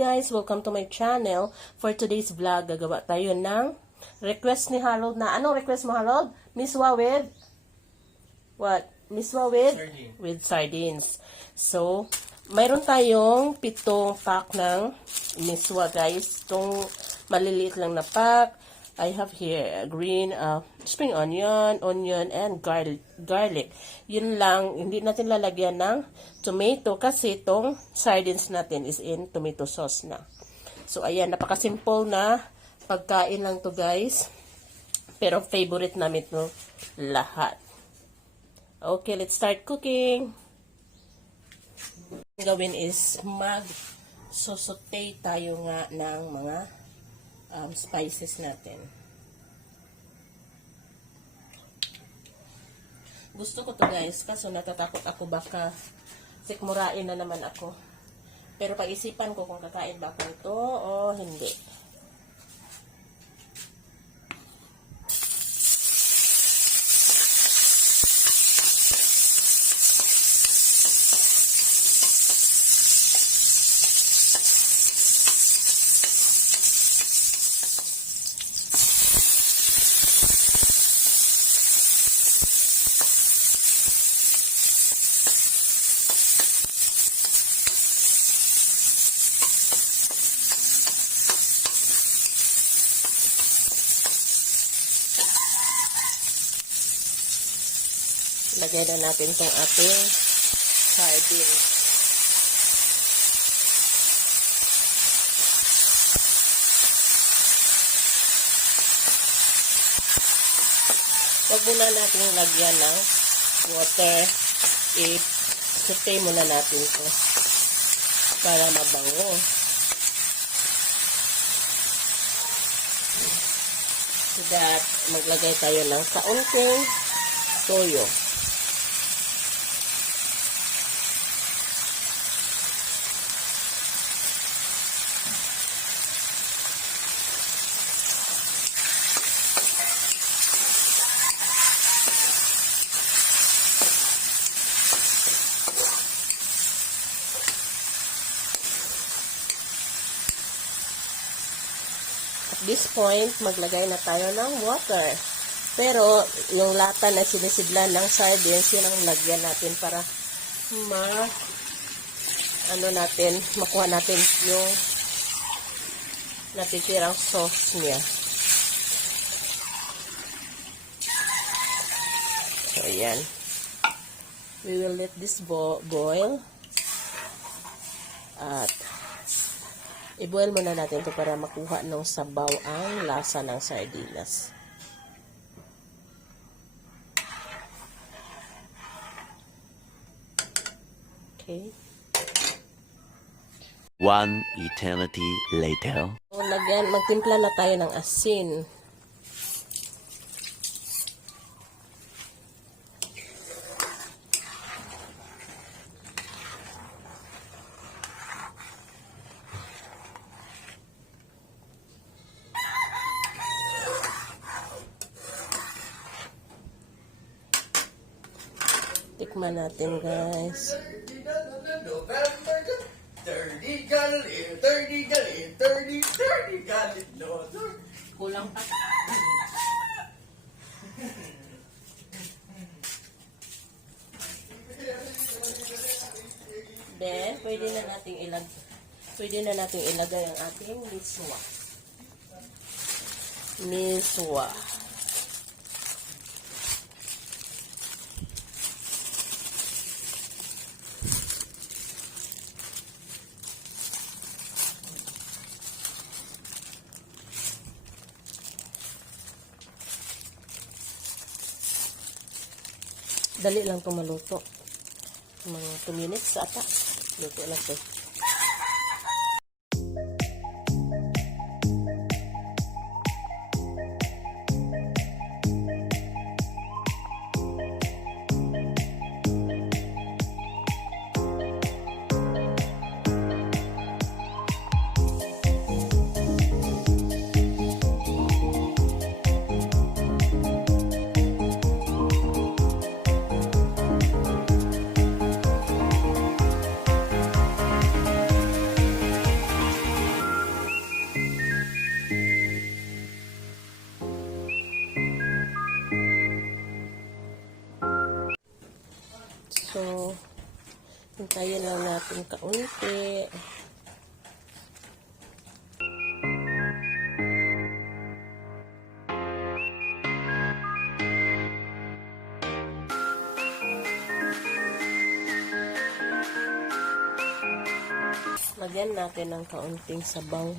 guys, welcome to my channel. For today's vlog, gagawa tayo ng request ni Harold na, anong request mo Harold? Misua with? What? Misua with? Sardine. With sardines. So, mayroon tayong 7 pack ng misua guys. Itong maliliit lang na pack. I have here green spring onion, and garlic. Yun lang, hindi natin lalagyan ng tomato kasi itong sardines natin is in tomato sauce na. So, ayan, napaka-simple na pagkain lang to guys. Pero favorite namin ito lahat. Okay, let's start cooking. Ang gawin is mag-saute tayo nga ng mga spices natin. Gusto ko to guys, kaso natatakot ako baka sikmurain na naman ako. Pero pag-isipan ko kung kakain ba ako ito o hindi. Lagay na natin itong ating sardines. Huwag muna natin lagyan ng water. I-saute muna natin ito para mabango. So that, maglagay tayo ng kaunting toyo. At this point, maglagay na tayo ng water. Pero, yung lata na sinisidlan ng sardines, yun ang lagyan natin para makuha natin yung natitirang sauce niya. So, ayan. We will let this boil. At, i-boil muna natin ito para makuha ng sabaw ang lasa ng sardinas. Okay. One eternity later. So, magtimpla na tayo ng asin. Tikman natin guys. 30 galit, no. Kulang pa. Then, pwede na nating ilagay ang ating misua. Misua. Dali lang itong maluto. Mga 2 minutes ata. Luto na ito. So, hintayin lang natin kaunti. Lagyan natin ng kaunting sabaw.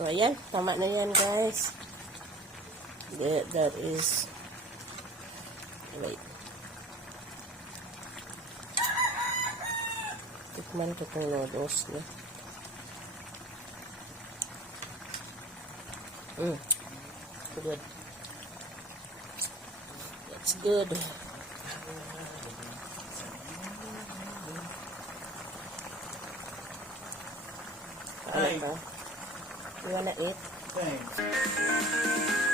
So, ayan. Tama na yan, guys. That is... Wait. Tikman ko itong noodles niya. Good. That's good. Hi. You wanna eat? Thanks.